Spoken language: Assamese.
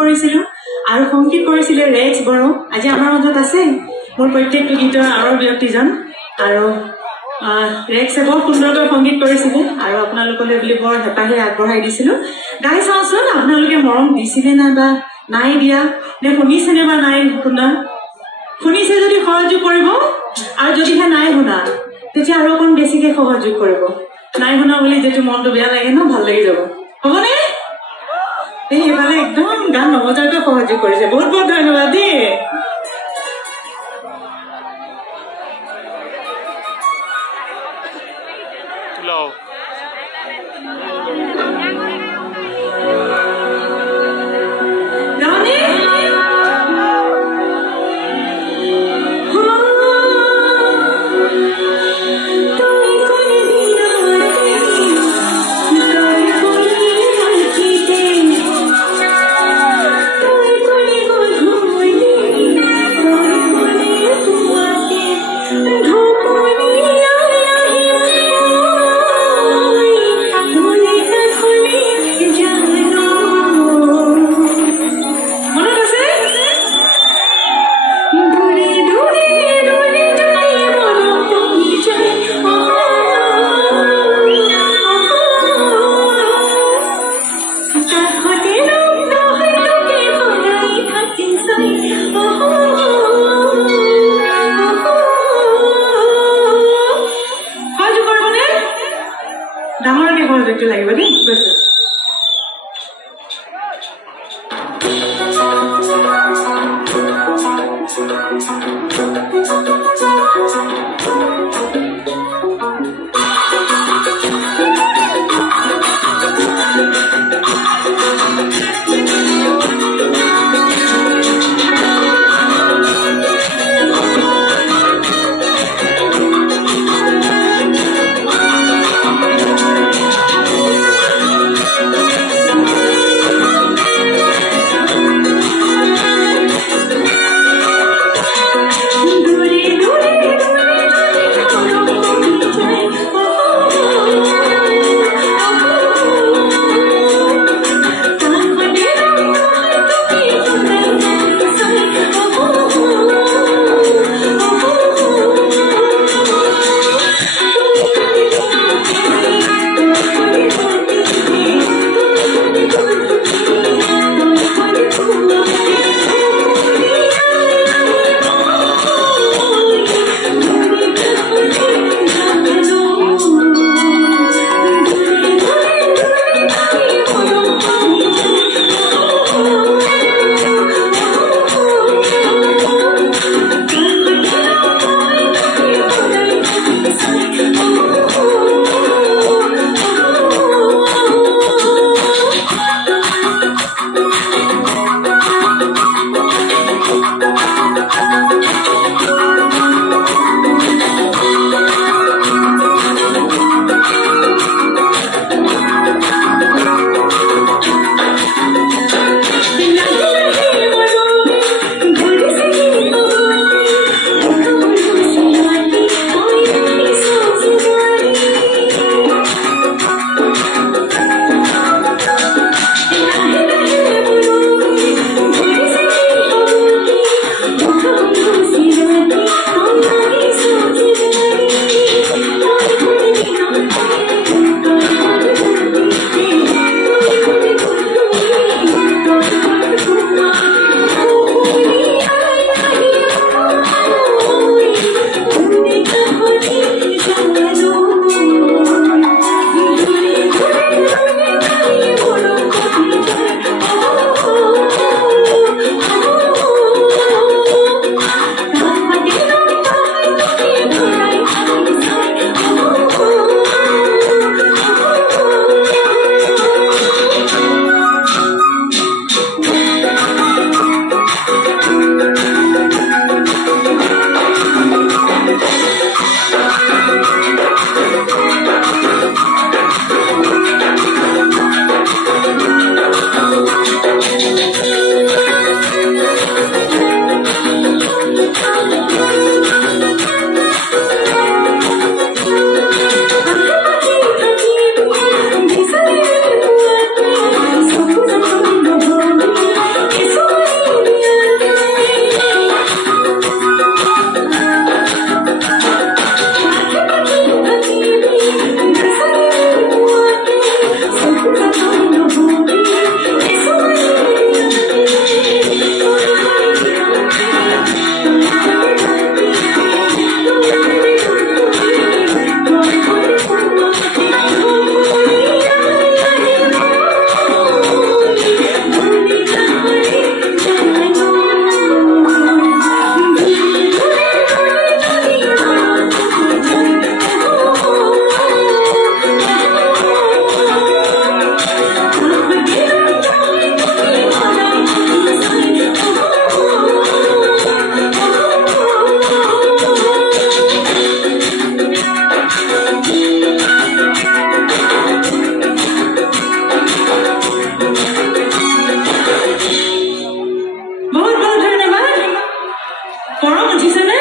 কৰিছিলো আৰু সংগীত কৰিছিলে ৰেক্স বড়ো আজি আমাৰ মাজত আছে মোৰ প্ৰত্যেকটো গীতৰ আৰৰ ব্যক্তিজন আৰু ৰেক্সে বৰ সুন্দৰকৈ সংগীত কৰিছিলে আৰু আপোনালোকলৈ বুলি বৰ হেঁপাহে আগবঢ়াই দিছিলো গাই চাওঁচোন আপোনালোকে মৰম দিছিলে না বা নাই দিয়া নে শুনিছেনে বা নাই শুনা শুনিছে যদি সহযোগ কৰিব আৰু যদিহে নাই শুনা তেতিয়া আৰু অকণ বেছিকে সহযোগ কৰিব নাই শুনা বুলি যেটো মনটো বেয়া লাগে ন ভাল লাগি যাব হ'বনে এইফালে একদম গান নবজাকৈ সহযোগ কৰিছে বহুত বহুত ধন্যবাদ দেই ডাঙৰকে সহযোগটো লাগিব দেই কৈছো গৰম উঠিছেনে